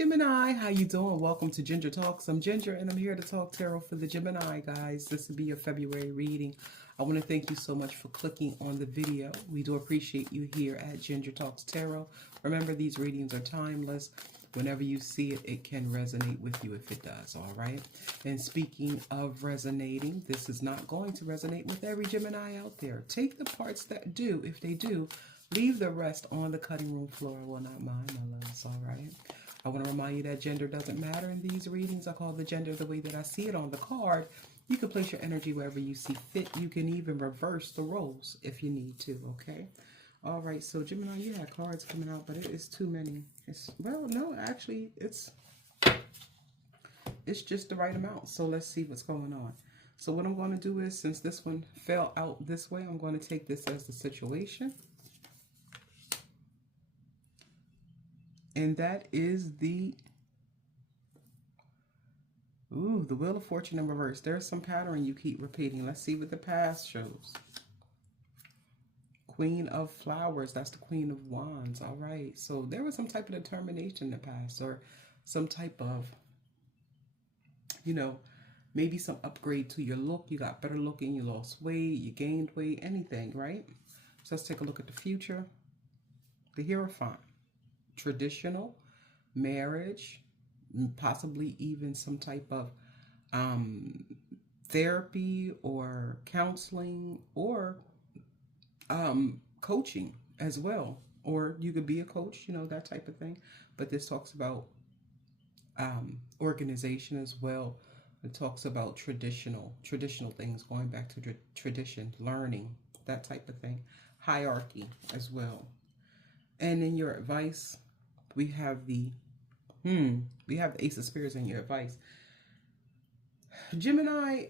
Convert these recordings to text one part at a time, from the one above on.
Gemini, how you doing? Welcome to Ginger Talks. I'm Ginger and I'm here to talk tarot for the Gemini, guys. This will be your February reading. I want to thank you so much for clicking on the video. We do appreciate you here at Ginger Talks Tarot. Remember, these readings are timeless. Whenever you see it, it can resonate with you if it does, all right? And speaking of resonating, this is not going to resonate with every Gemini out there. Take the parts that do. If they do, leave the rest on the cutting room floor. Well, not mine, my loves, all right? I want to remind you that gender doesn't matter in these readings. I call the gender the way that I see it on the card. You can place your energy wherever you see fit. You can even reverse the roles if you need to, okay? All right, so Gemini, you had cards coming out, but it is too many. Well, no, actually, it's just the right amount. So let's see what's going on. So what I'm going to do is, since this one fell out this way, I'm going to take this as the situation. And that is the Wheel of Fortune in reverse. There's some pattern you keep repeating. Let's see what the past shows. Queen of Flowers. That's the Queen of Wands. All right. So there was some type of determination in the past, or some type of, maybe some upgrade to your look. You got better looking. You lost weight. You gained weight. Anything, right? So let's take a look at the future. The Hierophant. Traditional marriage, possibly even some type of therapy or counseling or coaching as well. Or you could be a coach, that type of thing. But this talks about organization as well. It talks about traditional things, going back to tradition, learning, that type of thing. Hierarchy as well. And in your advice, we have the Ace of Spears in your advice. Gemini,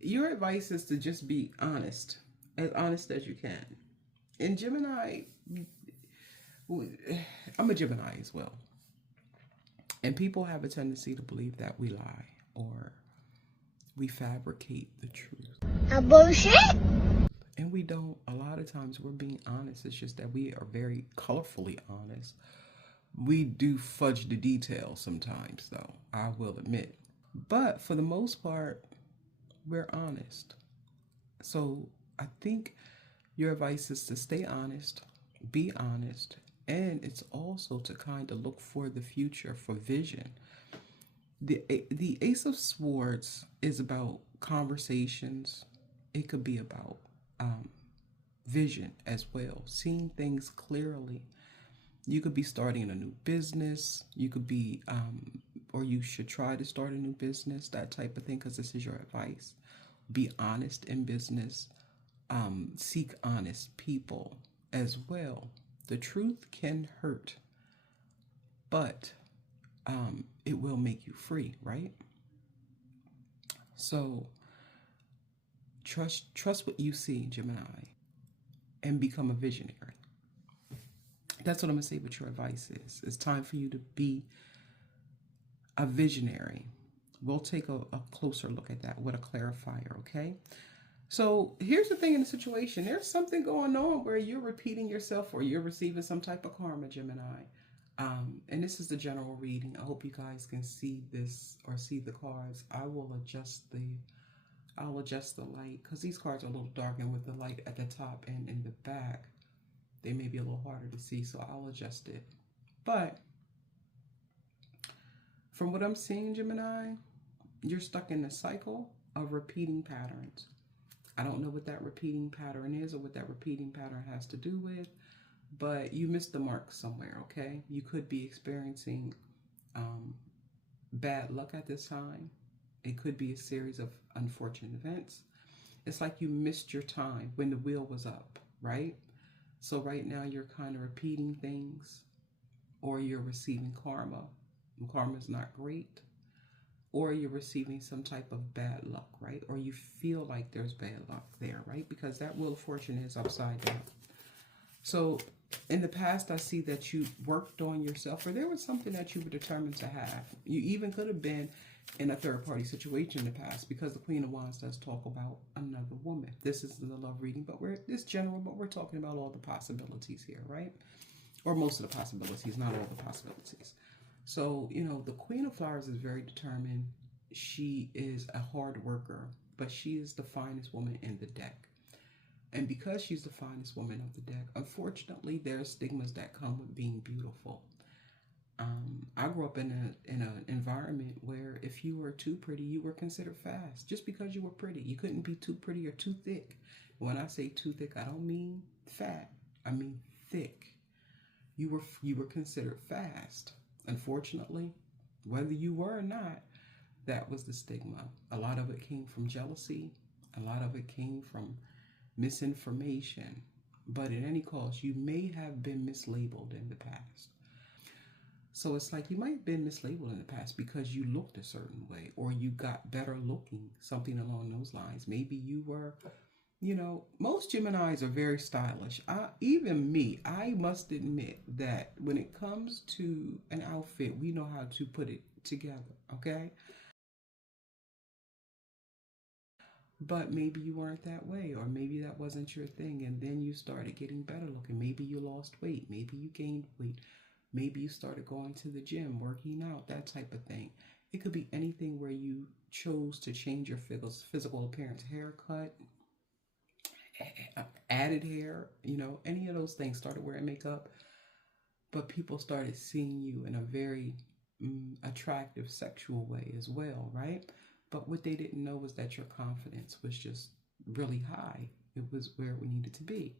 your advice is to just be honest as you can. And Gemini, I'm a Gemini as well. And people have a tendency to believe that we lie or we fabricate the truth. A bullshit? And we don't. A lot of times we're being honest. It's just that we are very colorfully honest. We do fudge the details sometimes, though, I will admit. But for the most part, we're honest. So I think your advice is to stay honest, be honest, and it's also to kind of look for the future, for vision. The Ace of Swords is about conversations. It could be about vision as well, seeing things clearly. You could be starting a new business. You could be, or you should try to start a new business, that type of thing, because this is your advice. Be honest in business. Seek honest people as well. The truth can hurt, but it will make you free, right? So trust what you see, Gemini, and become a visionary. That's what I'm going to say what your advice is. It's time for you to be a visionary. We'll take a closer look at that with a clarifier, okay? So here's the thing in the situation. There's something going on where you're repeating yourself or you're receiving some type of karma, Gemini. And this is the general reading. I hope you guys can see this or see the cards. I'll adjust the light because these cards are a little dark, and with the light at the top and in the back, they may be a little harder to see, so I'll adjust it. But from what I'm seeing, Gemini, you're stuck in a cycle of repeating patterns. I don't know what that repeating pattern is or what that repeating pattern has to do with, but you missed the mark somewhere, okay? You could be experiencing bad luck at this time. It could be a series of unfortunate events. It's like you missed your time when the wheel was up, right? So right now you're kind of repeating things, or you're receiving karma. And karma's not great. Or you're receiving some type of bad luck, right? Or you feel like there's bad luck there, right? Because that Wheel of Fortune is upside down. So in the past, I see that you worked on yourself, or there was something that you were determined to have. You even could have been in a third-party situation in the past, because the Queen of Wands does talk about another woman. This is the love reading, but it's general, but we're talking about all the possibilities here, right? Or most of the possibilities, not all the possibilities. So, the Queen of Flowers is very determined. She is a hard worker, but she is the finest woman in the deck. And because she's the finest woman of the deck, unfortunately, there are stigmas that come with being beautiful. I grew up in an environment where if you were too pretty, you were considered fast. Just because you were pretty, you couldn't be too pretty or too thick. When I say too thick, I don't mean fat. I mean thick. You were considered fast. Unfortunately, whether you were or not, that was the stigma. A lot of it came from jealousy. A lot of it came from misinformation. But at any cost, you may have been mislabeled in the past. So it's like you might have been mislabeled in the past because you looked a certain way or you got better looking, something along those lines. Maybe you were, most Geminis are very stylish. Even me, I must admit that when it comes to an outfit, we know how to put it together, okay? But maybe you weren't that way, or maybe that wasn't your thing, and then you started getting better looking. Maybe you lost weight, maybe you gained weight. Maybe you started going to the gym, working out, that type of thing. It could be anything where you chose to change your physical appearance, haircut, added hair, any of those things, started wearing makeup. But people started seeing you in a very attractive sexual way as well, right? But what they didn't know was that your confidence was just really high. It was where we needed to be.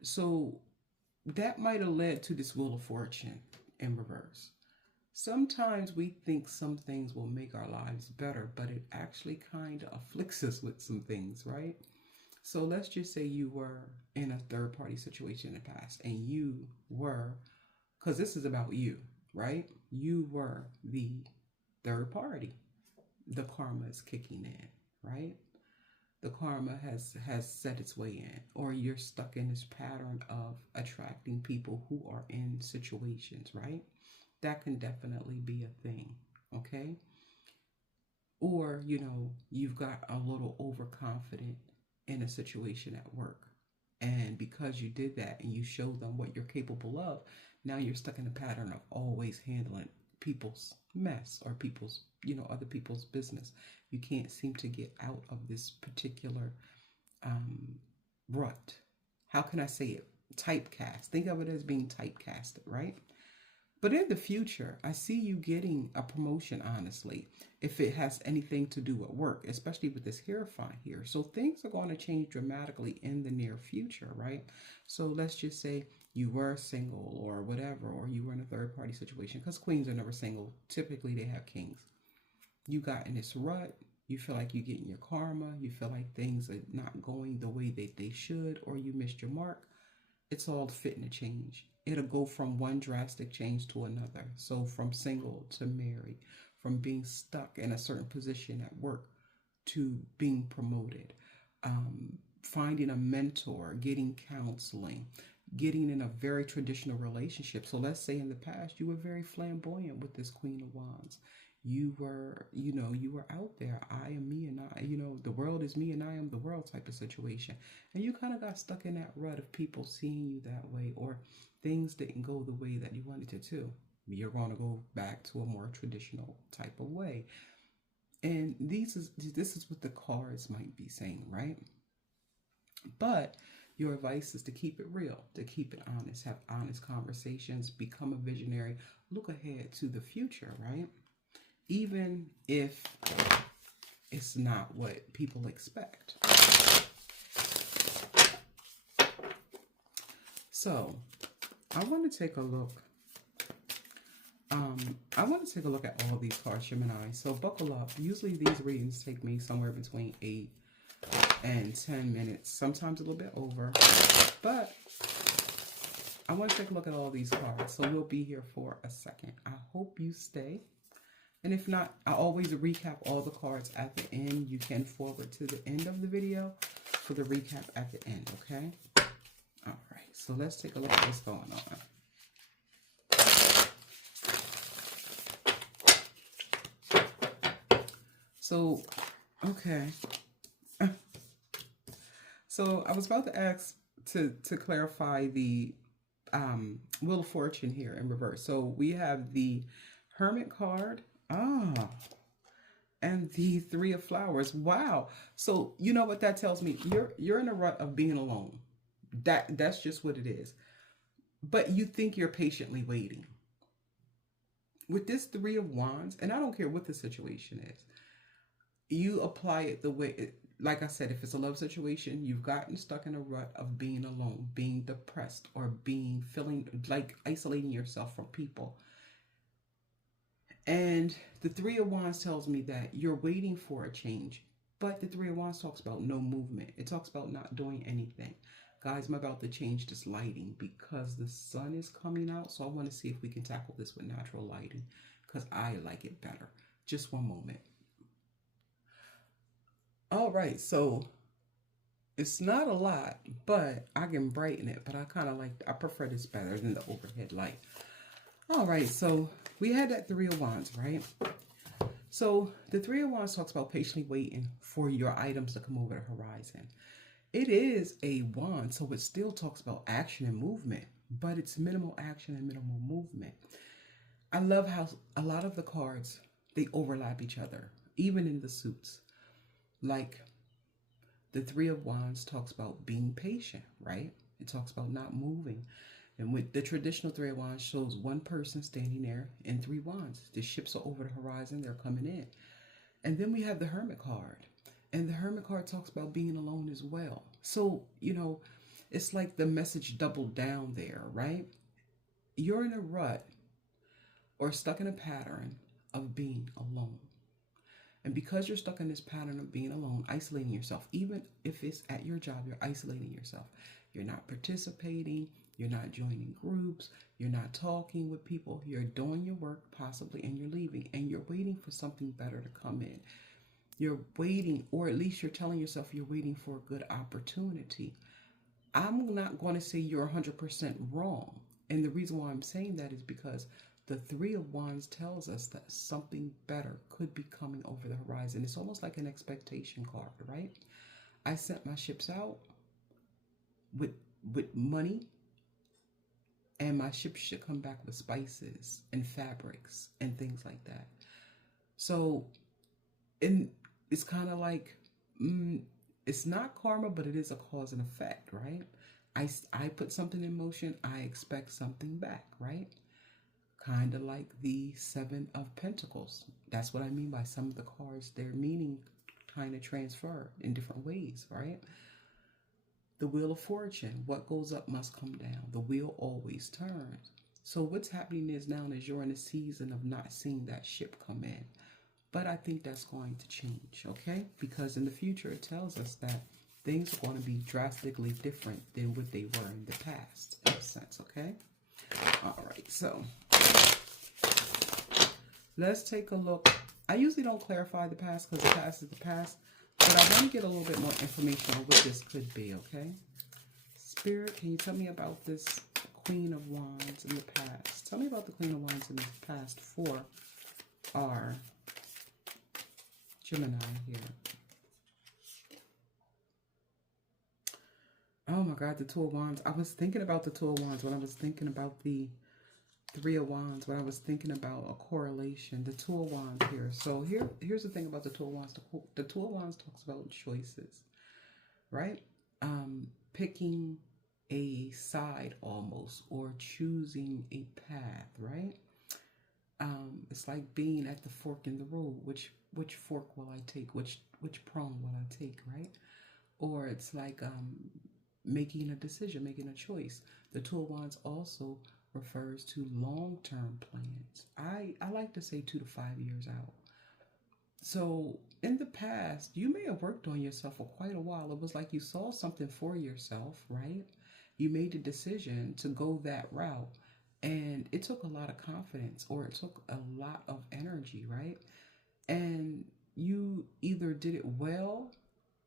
So that might have led to this Wheel of Fortune in reverse. Sometimes we think some things will make our lives better, but it actually kind of afflicts us with some things, right? So let's just say you were in a third party situation in the past and you were, because this is about you, right? You were the third party. The karma is kicking in, right? The karma has set its way in, or you're stuck in this pattern of attracting people who are in situations, right? That can definitely be a thing, okay? Or, you've got a little overconfident in a situation at work. And because you did that and you showed them what you're capable of, now you're stuck in a pattern of always handling people's mess or other people's business. You can't seem to get out of this particular rut. How can I say it? Typecast. Think of it as being typecasted, right? But in the future, I see you getting a promotion, honestly, if it has anything to do with work, especially with this hierophant here. So things are going to change dramatically in the near future, right? So let's just say you were single or whatever, or you were in a third party situation, because queens are never single. Typically, they have kings. You got in this rut. You feel like you're getting your karma. You feel like things are not going the way that they should, or you missed your mark. It's all fitting to change. It'll go from one drastic change to another. So from single to married, from being stuck in a certain position at work to being promoted, finding a mentor, getting counseling, getting in a very traditional relationship. So let's say in the past you were very flamboyant with this Queen of Wands. You were out there. I am me and I, the world is me and I am the world type of situation. And you kind of got stuck in that rut of people seeing you that way, or things didn't go the way that you wanted it to. You're going to go back to a more traditional type of way. And this is what the cards might be saying, right? But your advice is to keep it real, to keep it honest, have honest conversations, become a visionary, look ahead to the future, right? Even if it's not what people expect. So I want to take a look. I want to take a look at all these cards, Gemini. So buckle up. Usually these readings take me somewhere between 8 and 10 minutes, sometimes a little bit over. But I want to take a look at all these cards. So we'll be here for a second. I hope you stay. And if not, I always recap all the cards at the end. You can forward to the end of the video for the recap at the end, okay? All right, so let's take a look at what's going on. So, okay. So I was about to ask to clarify the Wheel of Fortune here in reverse. So we have the Hermit card. Ah, and the Three of Flowers. Wow. So you know what that tells me? You're in a rut of being alone. That's just what it is. But you think you're patiently waiting. With this Three of Wands, and I don't care what the situation is, you apply it the way like I said, if it's a love situation, you've gotten stuck in a rut of being alone, being depressed, or being feeling like isolating yourself from people. And the Three of Wands tells me that you're waiting for a change. But the Three of Wands talks about no movement. It talks about not doing anything. Guys, I'm about to change this lighting because the sun is coming out. So I want to see if we can tackle this with natural lighting because I like it better. Just one moment. All right, so it's not a lot, but I can brighten it. But I prefer this better than the overhead light. All right, so we had that Three of Wands, right? So the Three of Wands talks about patiently waiting for your items to come over the horizon. It is a wand, so it still talks about action and movement, but it's minimal action and minimal movement. I love how a lot of the cards, they overlap each other, even in the suits. Like the Three of Wands talks about being patient, right? It talks about not moving. And with the traditional Three of Wands shows one person standing there in three wands. The ships are over the horizon, they're coming in. And then we have the Hermit card. And the Hermit card talks about being alone as well. So, it's like the message doubled down there, right? You're in a rut or stuck in a pattern of being alone. And because you're stuck in this pattern of being alone, isolating yourself, even if it's at your job, you're isolating yourself. You're not participating, you're not joining groups, you're not talking with people, you're doing your work possibly and you're leaving and you're waiting for something better to come in. You're waiting, or at least you're telling yourself you're waiting for a good opportunity. I'm not going to say you're 100% wrong. And the reason why I'm saying that is because the Three of Wands tells us that something better could be coming over the horizon. It's almost like an expectation card, right? I sent my ships out with money, and my ships should come back with spices and fabrics and things like that. So, it's kind of like, it's not karma, but it is a cause and effect, right? I put something in motion, I expect something back, right? Kind of like the Seven of Pentacles. That's what I mean by some of the cards, their meaning kind of transfer in different ways, right? The Wheel of Fortune, what goes up must come down. The wheel always turns. So what's happening is now is you're in a season of not seeing that ship come in. But I think that's going to change, okay? Because in the future, it tells us that things are going to be drastically different than what they were in the past, in a sense, okay? All right, so let's take a look. I usually don't clarify the past because the past is the past, but I want to get a little bit more information on what this could be, okay? Spirit, can you tell me about this Queen of Wands in the past? Tell me about the Queen of Wands in the past for our Gemini here. Oh my God, the Two of Wands. I was thinking about the Two of Wands when I was thinking about the Three of Wands, when I was thinking about a correlation. The Two of Wands here. So here's the thing about the Two of Wands. The Two of Wands talks about choices, right? Picking a side almost, or choosing a path, right? It's like being at the fork in the road. Which fork will I take? Which prong will I take, right? Or it's like making a decision, making a choice. The Two of Wands also refers to long-term plans. I like to say 2 to 5 years out. So in the past, you may have worked on yourself for quite a while. It was like you saw something for yourself, right? You made a decision to go that route. And it took a lot of confidence, or it took a lot of energy, right? And you either did it well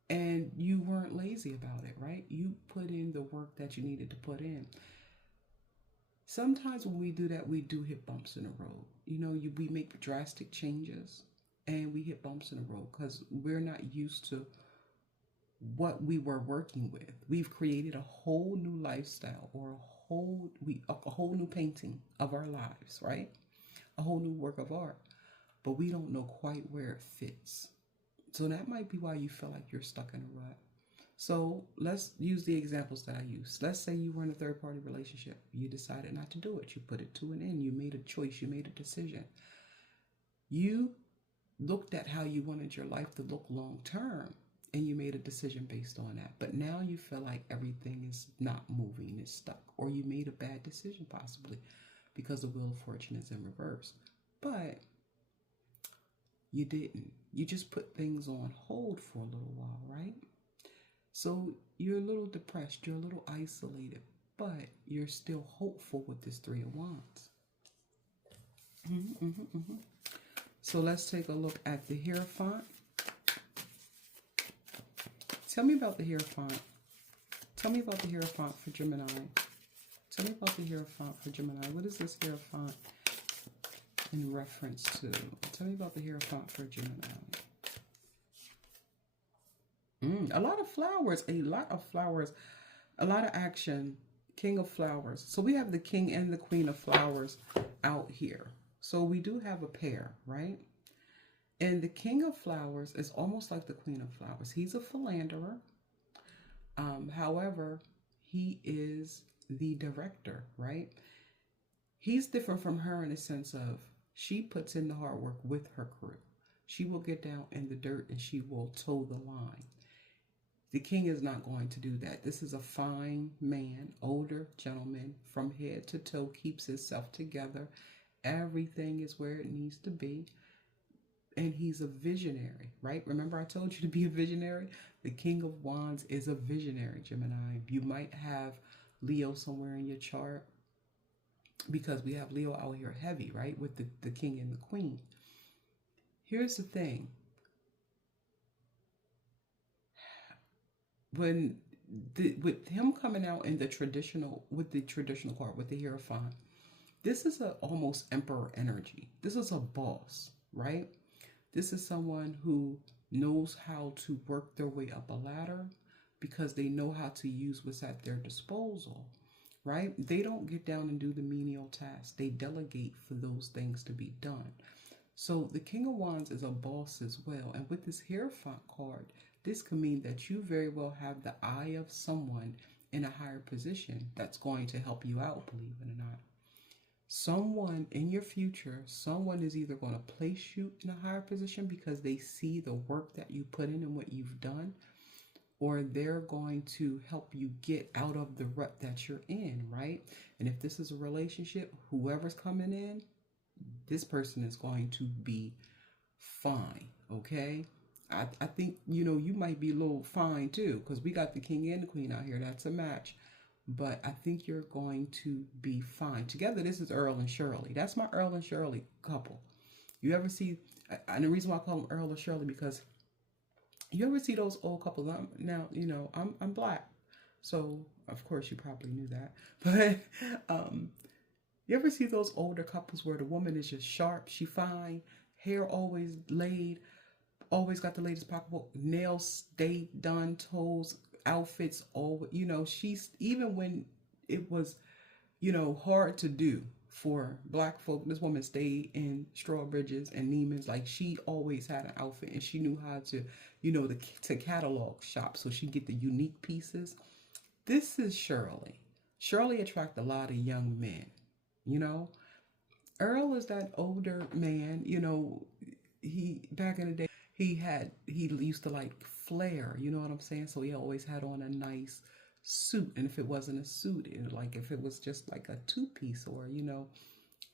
and you weren't lazy about it, right? You put in the work that you needed to put in. Sometimes when we do that, we do hit bumps in the road. We make drastic changes and we hit bumps in the road because we're not used to what we were working with. We've created a whole new lifestyle, or a whole new painting of our lives, right? a whole new work of art, but we don't know quite where it fits. So that might be why you feel like you're stuck in a rut. So let's use the examples that I use. Let's say you were in a third party relationship. You decided not to do it. You put it to an end. You made a choice. You made a decision. You looked at how you wanted your life to look long term, and you made a decision based on that. But now you feel like everything is not moving, it's stuck, or you made a bad decision possibly because the wheel of fortune is in reverse. But you didn't. You just put things on hold for a little while, right? So you're a little depressed, you're a little isolated, but you're still hopeful with this Three of Wands. So let's take a look at the Hierophant. Tell me about the Hierophant. Tell me about the Hierophant for Gemini. Tell me about the Hierophant for Gemini. What is this Hierophant in reference to? Tell me about the Hierophant for Gemini. A lot of flowers, a lot of action. King of Flowers. So we have the King and the Queen of Flowers out here. So we do have a pair, right? And the King of Flowers is almost like the Queen of Flowers. He's a philanderer. However, he is the director, right? He's different from her in the sense of she puts in the hard work with her crew. She will get down in the dirt and she will toe the line. The king is not going to do that. This is a fine man, older gentleman, from head to toe, keeps himself together. Everything is where it needs to be. And he's a visionary, right? Remember I told you to be a visionary? The King of Wands is a visionary, Gemini. You might have Leo somewhere in your chart because we have Leo out here heavy, right? With the king and the queen. Here's the thing. With him coming out in the traditional, with the card, with the Hierophant, this is a almost emperor energy. This is a boss, right? This is someone who knows how to work their way up a ladder because they know how to use what's at their disposal, right? They don't get down and do the menial tasks. They delegate for those things to be done. So the King of Wands is a boss as well. And with this Hierophant card, this could mean that you very well have the eye of someone in a higher position that's going to help you out, believe it or not. Someone in your future, someone is either going to place you in a higher position because they see the work that you put in and what you've done, or they're going to help you get out of the rut that you're in, right? And if this is a relationship, whoever's coming in, this person is going to be fine, okay? I think, you might be a little fine too, because we got the king and the queen out here. That's a match. But I think you're going to be fine. Together, this is Earl and Shirley. That's my Earl and Shirley couple. You ever see, and the reason why I call them Earl and Shirley, because you ever see those old couples? I'm Black. So, of course, you probably knew that. But you ever see those older couples where the woman is just sharp, she fine, hair always laid, always got the latest pocketbook, nails stay done, toes, outfits, all, she's, even when it was, hard to do for Black folk, this woman stayed in Strawbridges and Neiman's. Like, she always had an outfit and she knew how to, to catalog shop so she get the unique pieces. This is Shirley. Shirley attract a lot of young men, Earl is that older man, he, back in the day, he used to like flair, you know what I'm saying? So he always had on a nice suit. And if it wasn't a suit, if it was just like a two-piece or,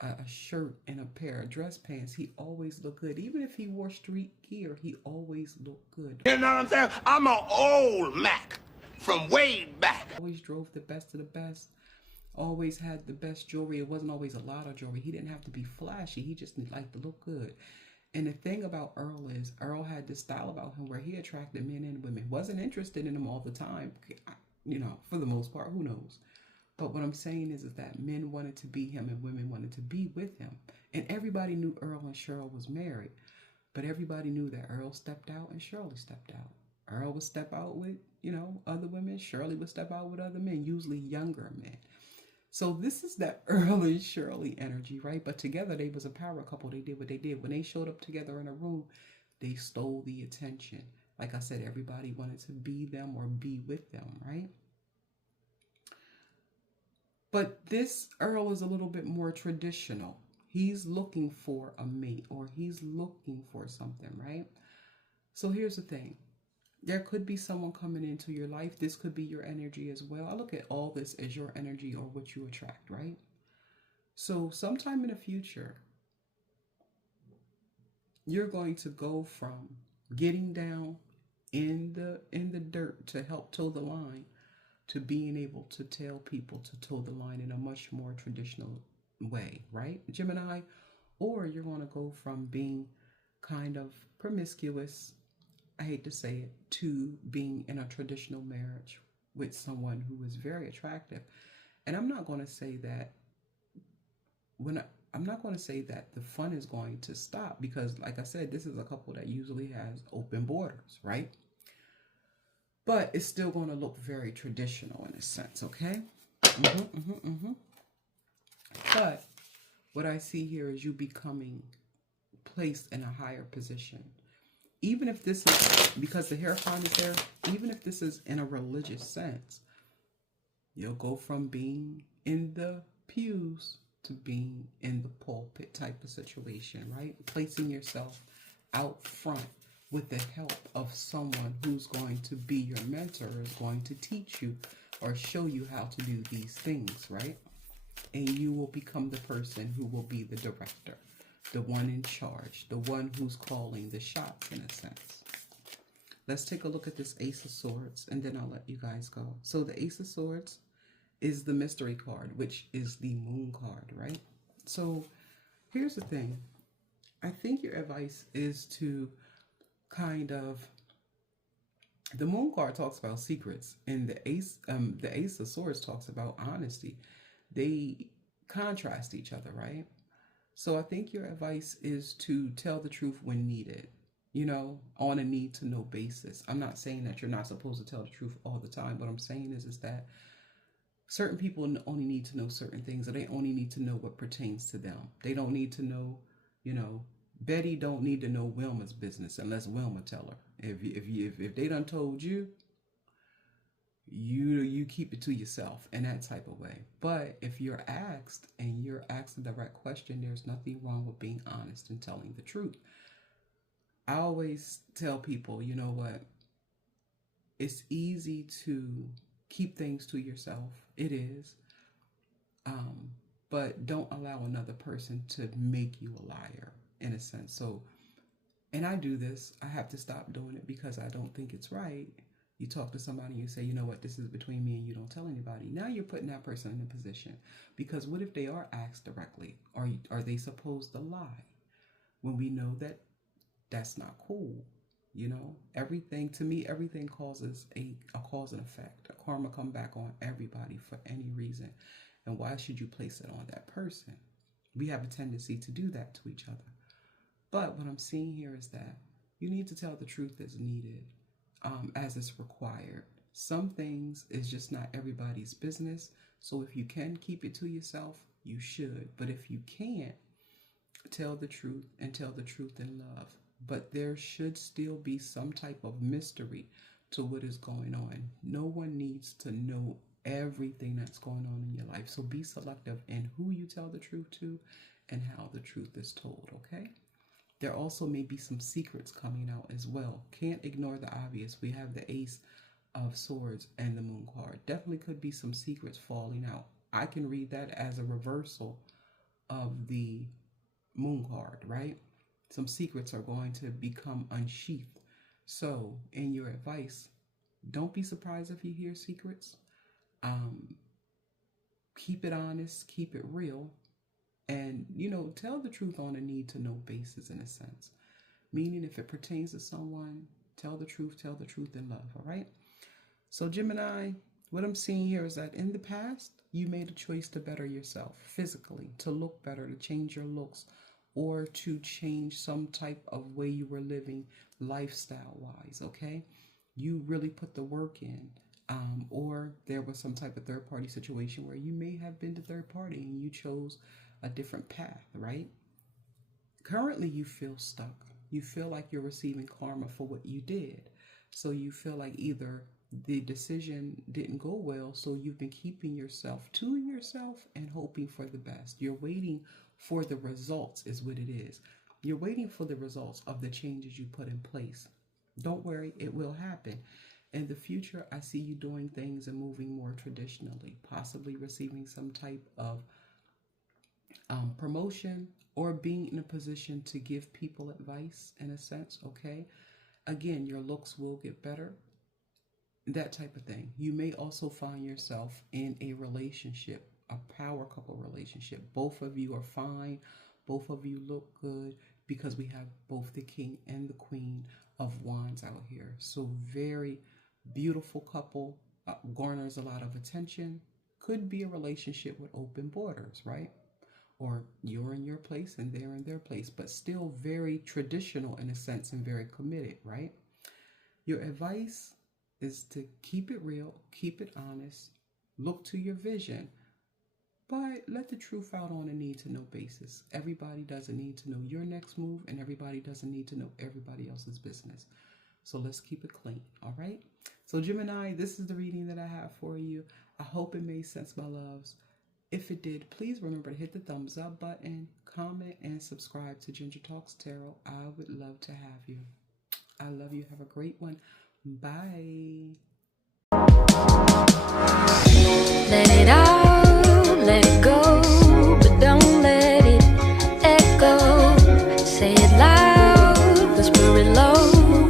a shirt and a pair of dress pants, he always looked good. Even if he wore street gear, he always looked good. You know what I'm saying? I'm an old Mac from way back. Always drove the best of the best. Always had the best jewelry. It wasn't always a lot of jewelry. He didn't have to be flashy. He just liked to look good. And the thing about Earl is Earl had this style about him where he attracted men and women. Wasn't interested in them all the time, for the most part, who knows? But what I'm saying is that men wanted to be him and women wanted to be with him. And everybody knew Earl and Cheryl was married. But everybody knew that Earl stepped out and Shirley stepped out. Earl would step out with, other women. Shirley would step out with other men, usually younger men. So this is that early Shirley energy, right? But together they was a power couple. They did what they did. When they showed up together in a room, they stole the attention. Like I said, everybody wanted to be them or be with them, right? But this Earl is a little bit more traditional. He's looking for a mate or he's looking for something, right? So here's the thing. There could be someone coming into your life. This could be your energy as well. I look at all this as your energy or what you attract, right? So sometime in the future, you're going to go from getting down in the dirt to help toe the line to being able to tell people to toe the line in a much more traditional way, right, Gemini? Or you're going to go from being kind of promiscuous, I hate to say it, to being in a traditional marriage with someone who is very attractive. And I'm not going to say that I'm not going to say that the fun is going to stop because, like I said, this is a couple that usually has open borders, right? But it's still going to look very traditional in a sense, okay? But what I see here is you becoming placed in a higher position. Even if this is, because the Hierophant is there, even if this is in a religious sense, you'll go from being in the pews to being in the pulpit type of situation, right? Placing yourself out front with the help of someone who's going to be your mentor, is going to teach you or show you how to do these things, right? And you will become the person who will be the director, the one in charge, the one who's calling the shots in a sense. Let's take a look at this Ace of Swords and then I'll let you guys go. So the Ace of Swords is the mystery card, which is the moon card, right? So here's the thing. I think your advice is to kind of, the moon card talks about secrets and the ace of swords talks about honesty. They contrast each other, right? So I think your advice is to tell the truth when needed, on a need to know basis. I'm not saying that you're not supposed to tell the truth all the time. What I'm saying is that certain people only need to know certain things, or they only need to know what pertains to them. They don't need to know, Betty don't need to know Wilma's business unless Wilma tell her. If they done told you, you keep it to yourself in that type of way. But if you're asked and you're asked the direct question, there's nothing wrong with being honest and telling the truth. I always tell people, you know what? It's easy to keep things to yourself. It is. But don't allow another person to make you a liar in a sense. So, and I do this. I have to stop doing it because I don't think it's right. You talk to somebody, you say, you know what, this is between me and you, don't tell anybody. Now you're putting that person in a position. Because what if they are asked directly? Are they supposed to lie? When we know that that's not cool. Everything, to me, everything causes a cause and effect. A karma come back on everybody for any reason. And why should you place it on that person? We have a tendency to do that to each other. But what I'm seeing here is that you need to tell the truth as needed, as it's required. Some things is just not everybody's business. So if you can keep it to yourself, you should. But if you can't, tell the truth and tell the truth in love. But there should still be some type of mystery to what is going on. No one needs to know everything that's going on in your life. So be selective in who you tell the truth to and how the truth is told, okay? There also may be some secrets coming out as well. Can't ignore the obvious. We have the Ace of Swords and the Moon card. Definitely could be some secrets falling out. I can read that as a reversal of the Moon card, right? Some secrets are going to become unsheathed. So, in your advice, don't be surprised if you hear secrets. Keep it honest, keep it real, and, tell the truth on a need to know basis in a sense. Meaning if it pertains to someone, tell the truth in love, all right? So Gemini, what I'm seeing here is that in the past, you made a choice to better yourself physically, to look better, to change your looks, or to change some type of way you were living lifestyle-wise, okay? You really put the work in. Or there was some type of third party situation where you may have been the third party and you chose a different path, right? Currently, you feel stuck. You feel like you're receiving karma for what you did. So you feel like either the decision didn't go well, so you've been keeping yourself to yourself and hoping for the best. You're waiting for the results, is what it is. You're waiting for the results of the changes you put in place. Don't worry, it will happen. In the future, I see you doing things and moving more traditionally, possibly receiving some type of promotion or being in a position to give people advice in a sense, okay? Again, your looks will get better, that type of thing. You may also find yourself in a relationship, a power couple relationship. Both of you are fine. Both of you look good because we have both the king and the queen of wands out here. So very beautiful couple, garners a lot of attention. Could be a relationship with open borders, right? Or you're in your place and they're in their place, but still very traditional in a sense and very committed, right? Your advice is to keep it real, keep it honest, look to your vision, but let the truth out on a need-to-know basis. Everybody doesn't need to know your next move, and everybody doesn't need to know everybody else's business. So let's keep it clean, all right? So Gemini, this is the reading that I have for you. I hope it made sense, my loves. If it did, please remember to hit the thumbs up button, comment, and subscribe to Ginger Talks Tarot. I would love to have you. I love you. Have a great one. Bye. Let it out, let it go, but don't let it echo. Say it loud, whisper it low.